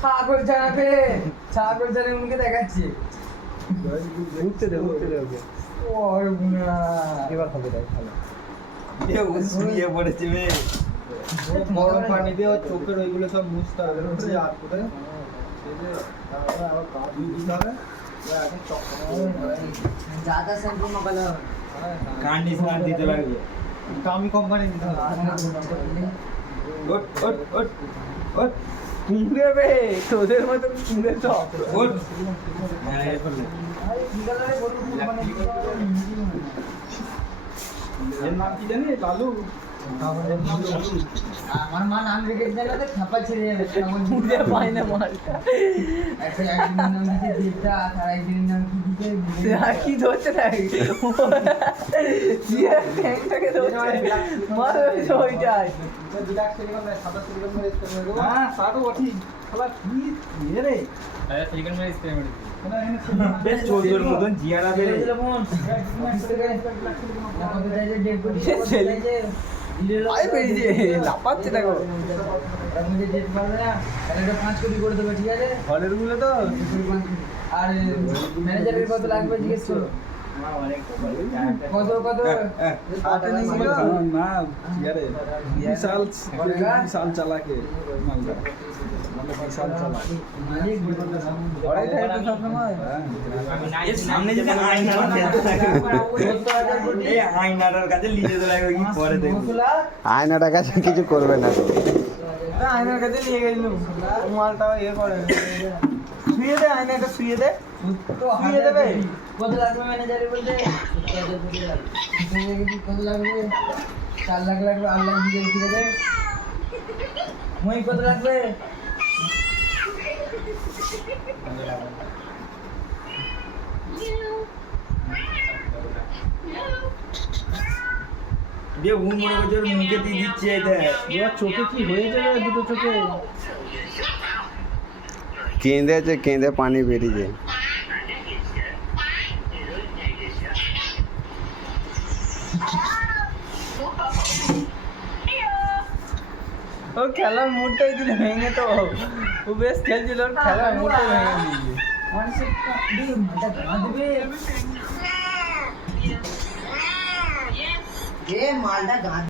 ছাগল জানাবে, ছাগল জানে উনকে দেখাচ্ছে। ঘুরতে দে ওকে। এবার হবে তাই ভালো। শুয়ে পড়েছে বে। গরম পানি দিয়ে ওর চোখের ওইগুলো সব মুছতে হবে। আর কোথায় এই যে আবার কাজ দিতে হবে। এখন ज़्यादा शैम्पू मगला কন্ডিশনার দিতে লাগবে। দামি কোম্পানি দিতে হবে। ওট ওট ওট ওট কুমড়ে বে তোদের মতো কুমড়ে তো ওট। হ্যাঁ এর ফলে এর নাম কি জানি লালু আমার মা নাম রেখে দিলে তো খাপা ছেড়ে যাবে কেমন কুমড়ে পায় না মালটা একদিনের নাম দিতে দিতা আর একদিনের নাম কি দিতে কি ধরছে না কি ট্যাঙ্কটাকে ধরছে মার ওইটাই হ্যাঁ সাড়ু ওঠি শালা কি রে বেশ চোর মতন জিয়ারা বেরে। আই বেরিয়ে লাপাচ্ছে দেখো 5 কোটি করে দেবে ঠিক আছে হলের গুলো তো আর ম্যানেজারের কত লাগবে জিজ্ঞেস করো কত কত হাতে নিয়ে ছিল না ইয়ারে বিশাল চালাকে মালটা বিশাল চালা ওরাই থাকে তো সবসময় এর সামনে যদি আয়না এই আয়নাটার কাছে নিয়ে যেতে লাগবে কি পরে দেখবো। আয়নাটা কাছে কিছু করবে না। আয়নার কাছে নিয়ে গেছিল মালটা ইয়ে করে শুয়ে দে আয়নাটা শুয়ে দে শুয়ে দেবে কত লাগবে ম্যানেজারে বলতে কত লাগবে 4 লাখ লাগবে 8 লাখ দিয়ে ঠিক আছে মই কত লাগবে দিয়ে হুম মনে করছে ওর মুখে দিয়ে দিচ্ছে এটা। এবার চোখে কি হয়ে যাবে দুটো চোখে কেঁদে পানি বেরিয়ে ও খেলার মুডটাই দিল ভেঙে তো ও বেশ খেলছিল ওর খেলার মুডটাই ভেঙে দিয়েছে মানুষের দিন মাথা গানা দেবে এ মালটা গান